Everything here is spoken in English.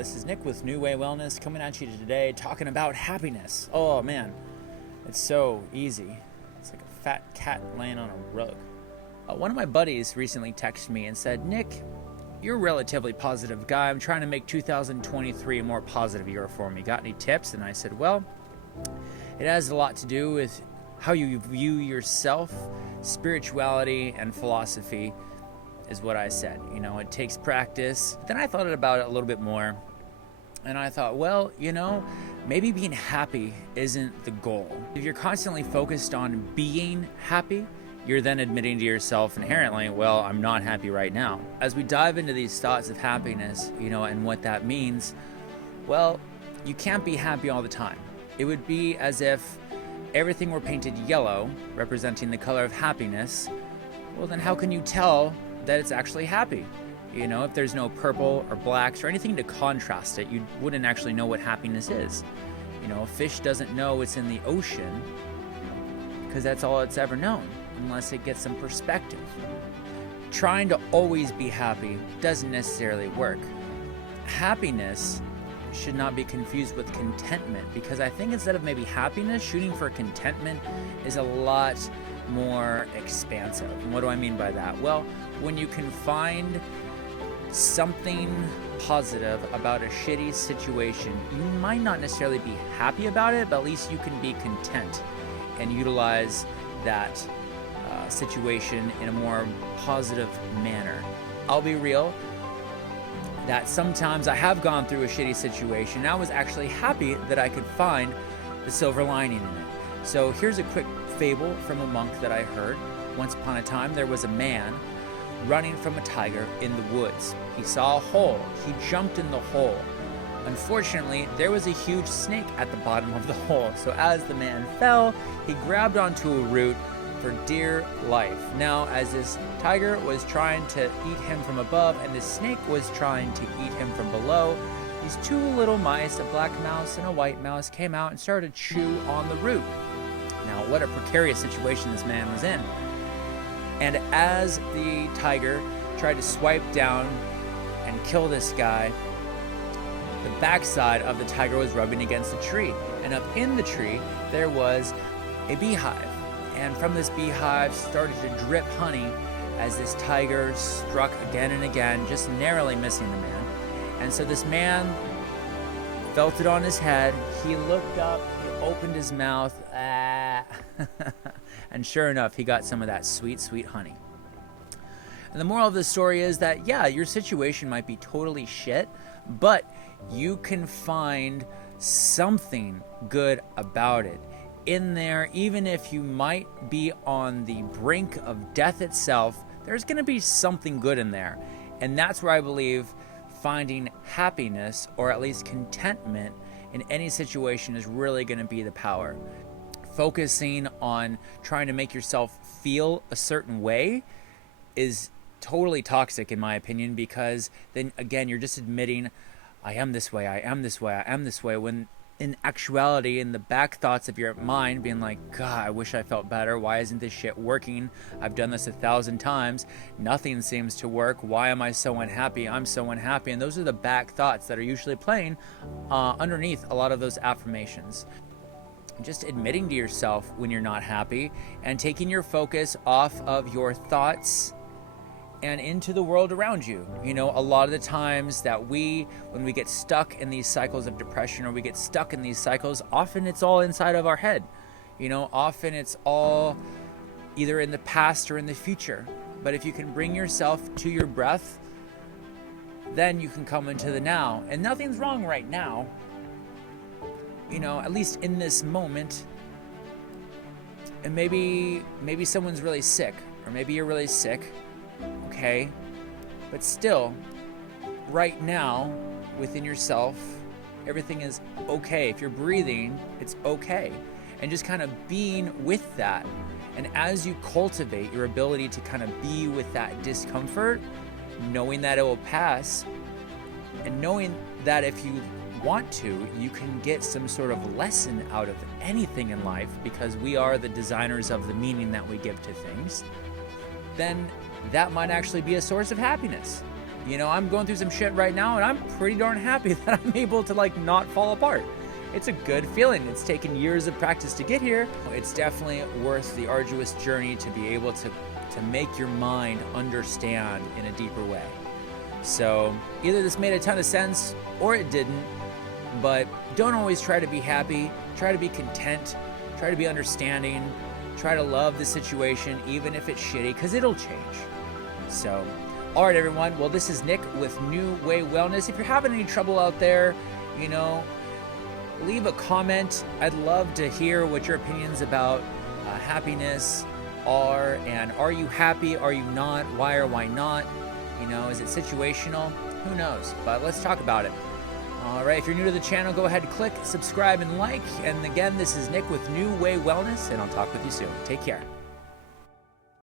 This is Nick with New Way Wellness coming at you today talking about happiness. Oh man, it's so easy. It's like a fat cat laying on a rug. One of my buddies recently texted me and said, Nick, you're a relatively positive guy. I'm trying to make 2023 a more positive year for me. Got any tips? And I said, well, it has a lot to do with how you view yourself, spirituality, and philosophy is what I said. You know, it takes practice. Then I thought about it a little bit more. And I thought, well, maybe being happy isn't the goal. If you're constantly focused on being happy, you're then admitting to yourself inherently, well, I'm not happy right now. As we dive into these thoughts of happiness, and what that means, well, you can't be happy all the time. It would be as if everything were painted yellow, representing the color of happiness. Well, then how can you tell that it's actually happy? If there's no purple or blacks or anything to contrast it, you wouldn't actually know what happiness is. A fish doesn't know it's in the ocean because that's all it's ever known, unless it gets some perspective. Trying to always be happy doesn't necessarily work. Happiness should not be confused with contentment, because I think instead of maybe happiness, shooting for contentment is a lot more expansive. And what do I mean by that? Well, when you can find something positive about a shitty situation, you might not necessarily be happy about it, but at least you can be content and utilize that situation in a more positive manner. I'll be real that sometimes I have gone through a shitty situation and I was actually happy that I could find the silver lining in it. So here's a quick fable from a monk that I heard. Once upon a time, there was a man running from a tiger in the woods. He saw a hole. He jumped in the hole. Unfortunately, there was a huge snake at the bottom of the hole. So as the man fell, he grabbed onto a root for dear life. Now, as this tiger was trying to eat him from above and the snake was trying to eat him from below, these two little mice, a black mouse and a white mouse, came out and started to chew on the root. Now, what a precarious situation this man was in. And as the tiger tried to swipe down and kill this guy, the backside of the tiger was rubbing against a tree. And up in the tree, there was a beehive. And from this beehive started to drip honey as this tiger struck again and again, just narrowly missing the man. And so this man felt it on his head. He looked up, he opened his mouth, and sure enough, he got some of that sweet, sweet honey. And the moral of the story is that, yeah, your situation might be totally shit, but you can find something good about it in there. Even if you might be on the brink of death itself, there's going to be something good in there. And that's where I believe finding happiness, or at least contentment, in any situation is really going to be the power. Focusing on trying to make yourself feel a certain way is totally toxic in my opinion, because then again you're just admitting, I am this way, I am this way, I am this way, when in actuality, in the back thoughts of your mind being like, God, I wish I felt better. Why isn't this shit working? I've done this 1,000 times. Nothing seems to work. Why am I so unhappy? I'm so unhappy. And those are the back thoughts that are usually playing underneath a lot of those affirmations. Just admitting to yourself when you're not happy and taking your focus off of your thoughts and into the world around you. A lot of the times that when we get stuck in these cycles of depression, or we get stuck in these cycles, often it's all inside of our head. Often it's all either in the past or in the future. But if you can bring yourself to your breath, then you can come into the now. And nothing's wrong right now. At least in this moment. And maybe someone's really sick, or maybe you're really sick. Okay, but still, right now, within yourself, everything is okay. If you're breathing, it's okay. And just kind of being with that. And as you cultivate your ability to kind of be with that discomfort, knowing that it will pass, and knowing that if you want to, you can get some sort of lesson out of anything in life, because we are the designers of the meaning that we give to things, then that might actually be a source of happiness. I'm going through some shit right now, and I'm pretty darn happy that I'm able to like not fall apart. It's a good feeling. It's taken years of practice to get here. It's definitely worth the arduous journey to be able to make your mind understand in a deeper way. So either this made a ton of sense or it didn't, but don't always try to be happy. Try to be content. Try to be understanding. Try to love the situation, even if it's shitty, because it'll change. So, all right, everyone. Well, this is Nick with New Way Wellness. If you're having any trouble out there, leave a comment. I'd love to hear what your opinions about happiness are, and are you happy? Are you not? Why or why not? Is it situational? Who knows? But let's talk about it. All right, if you're new to the channel, go ahead, click subscribe and like. And again, this is Nick with New Way Wellness, and I'll talk with you soon. Take care.